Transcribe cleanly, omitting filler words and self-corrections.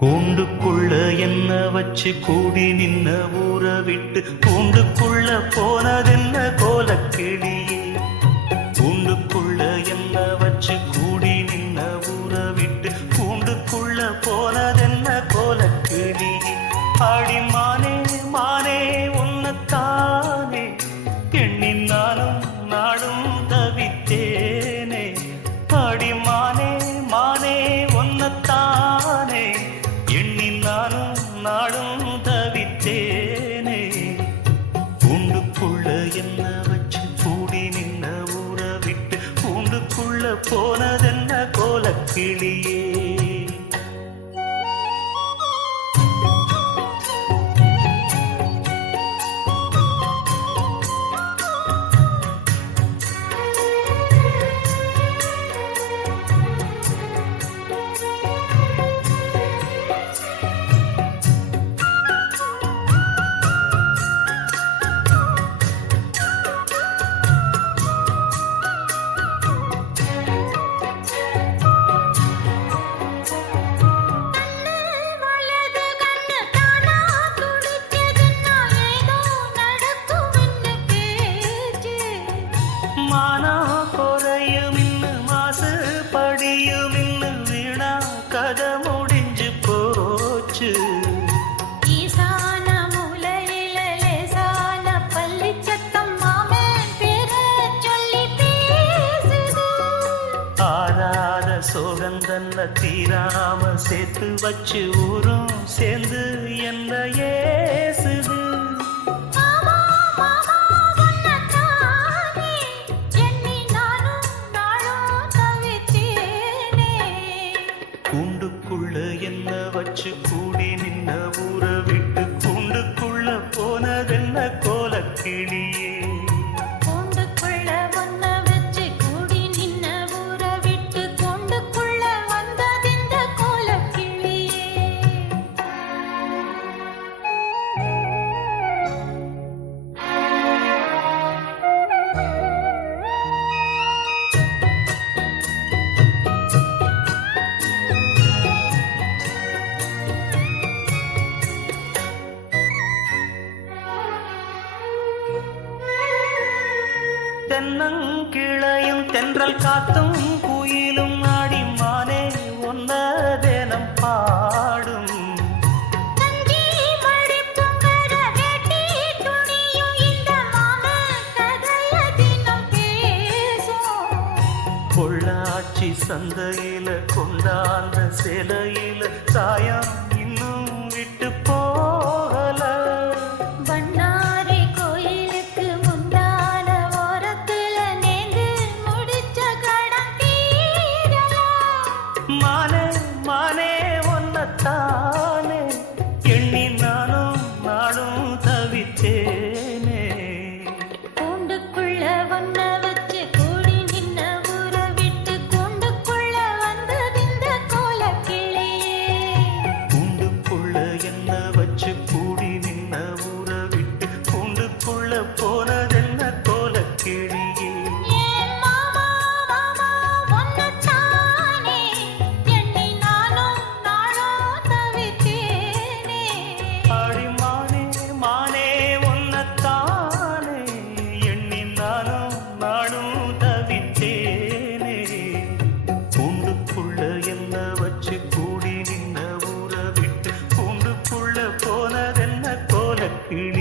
கூண்டுக்குள்ள என்ன வச்சு கூடி நின்ன ஊற விட்டு கூண்டுக்குள்ள போனதென்ன கோலக்கிளியே. கூண்டுக்குள்ள என்ன வச்சு கூடி நின்ன ஊற விட்டு கூண்டுக்குள்ள போனதென்ன கோலக்கிளியே. ஆடிமானே மானே உன்னத்தானே எண்ணி நானும் நாடும் தவித்தேனே. ஆடிமானே மானே உன்னத்தானே எண்ணி நானும் நாடும் தவித்தேனே. கூண்டுக்குள்ள என்ன வச்சு கூடி நின்ன ஊற விட்டு கூண்டுக்குள்ள போனதென்ன கோலக்கிளியே. மானா குறையும் இன்னு மாசு படியும் இன்னு வீணா கதை முடிஞ்சு போச்சு. ஈசான மூலையில லேசான பள்ளி சத்தம் மாமன் பேர சொல்லி பேசுது. ஆறாத சோகந்தன்ன தீராம சேர்த்து வச்சு ஊரும் சேர்ந்து என்ன ஏசுது. மாமா மாமா உன்னத்தானே எண்ணி நானும் நாளும் தவித்தேனே. கூண்டுக்குள்ள என்ன வச்சு கூடி நின்ன ஊற விட்டு கூண்டுக்குள்ள போனதென்ன கோலக்கிளியே. கூண்டுக்குள்ள ஒன்ன வச்சு கூடி நின்ன ஊற விட்டு கூண்டுக்குள்ள வந்ததிந்த கோலக்கிளியே. தென்னங்கிளையும் தென்றல் காத்தும் குயிலும் ஆடிமானே ஒன்ன தினம் பாடும். தஞ்சி மடிப்புங்கர வேட்டி துணியும் இந்த மாமன் கதைய தினம் பேசும். பொள்ளாச்சி சந்தையில கொண்டாந்த சிலையில சாயம் இன்னும் விட்டு போகல. பண்ணாரி கோயிலுக்கு முந்தான ஓரத்துல நேந்து முடிச்ச கடன் தீரலாம். மானே மானே ஒன்னத்தானே எண்ணி நானும் நாடும் தவித்தேனே. கூண்டுக்குள்ள ஒன்ன வச்சு கூடி நின்ன ஊற விட்டு கூண்டுக்குள்ள வந்ததிந்த கோலக்கிளியே. கூண்டுக்குள்ள என்ன வச்சு கூடி நின்ன ஊற விட்டு கூண்டுக்குள்ள போனதென்ன கோலக்கிளியே. ஏன் மாமா மாமா உன்னத்தானே எண்ணி நானும் நாளும் தவித்தேனே. ஆடிமானே மானே ஒன்னத்தானே எண்ணி நானும் நாடும் தவித்தேனே. கூண்டுக்குள்ள என்ன வச்சு கூடி நின்ன ஊற விட்டு கூண்டுக்குள்ள போனதென்ன கோலக்கிளி.